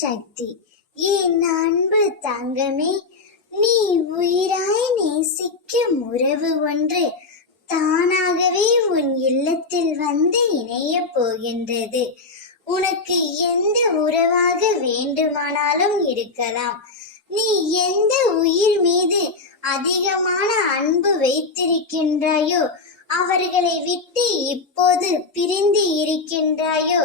சக்தி. என் அன்பு தங்கமே, நீ உயிராய் நேசிக்கும் உறவு ஒன்று தானாகவே உன் இல்லத்தில் வந்து இணைய போகின்றது. உனக்கு எந்த உறவாக வேண்டுமானாலும் இருக்கலாம். நீ எந்த உயிர் மீது அதிகமான அன்பு வைத்திருக்கின்றாயோ, அவர்களை விட்டு இப்போது பிரிந்து இருக்கின்றாயோ,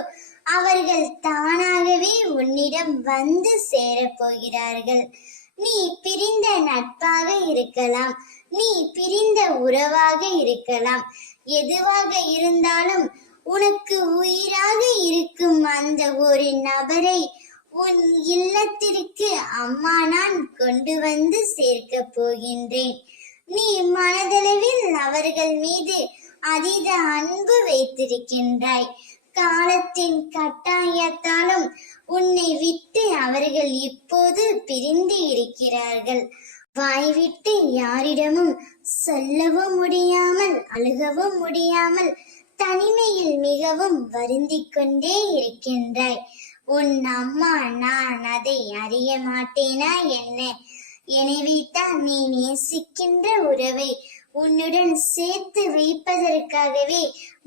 அவர்கள் தானாகவே உன்னிடம் வந்து சேரப்போகிறார்கள். நீ பிரிந்த நட்பாக இருக்கலாம், நீ பிரிந்த உறவாக இருக்கலாம். எதுவாக இருந்தாலும் உனக்கு உயிராக இருக்கும் அந்த ஒரு நபரை உன் இல்லத்திற்கு அம்மா நான் கொண்டு வந்து சேர்க்க போகின்றேன். நீ மனதளவில் அவர்கள் மீது அதீத அன்பு வைத்திருக்கின்றாய். காலத்தின் கட்டாயத்தாலும் உன்னை விட்டு அவர்கள் இப்போது பிரிந்து இருக்கிறார்கள். வாய்விட்டு யாரிடமும் சொல்லவும் முடியாமல், அழுகவும் முடியாமல், தனிமையில் மிகவும் வருந்திக் கொண்டே இருக்கின்றாய். உன் அம்மா நான் அதை அறிய மாட்டேனா என்ன? எனவே தான் நீ நேசிக்கின்ற உறவை உன்னுடன் சேர்த்து வைப்பதற்காகவே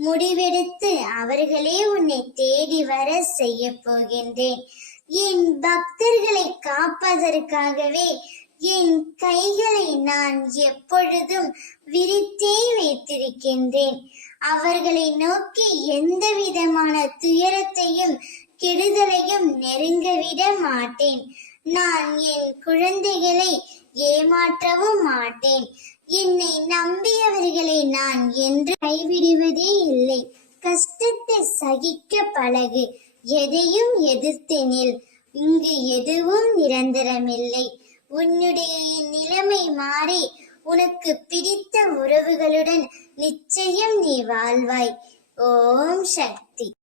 முடிவெடுத்து அவர்களே உன்னை தேடி வர செய்ய போகின்றேன். என் பக்தர்களை காப்பதற்காகவே என் கைகளை நான் எப்பொழுதும் விரித்தே வைத்திருக்கின்றேன். அவர்களை நோக்கி எந்த விதமான துயரத்தையும் கெடுதலையும் நெருங்க விட மாட்டேன். நான் என் குழந்தைகளை ஏமாற்றவும் மாட்டேன். என்னை நம்பியவர்களை நான் என்று கைவிடுவதே இல்லை. கஷ்டத்தை சகிக்க பழகு, எதையும் எதிர்த்து நில். இங்கு எதுவும் நிரந்தரமில்லை. உன்னுடைய நிலைமை மாறி உனக்கு பிடித்த உறவுகளுடன் நிச்சயம் நீ வாழ்வாய். ஓம் சக்தி.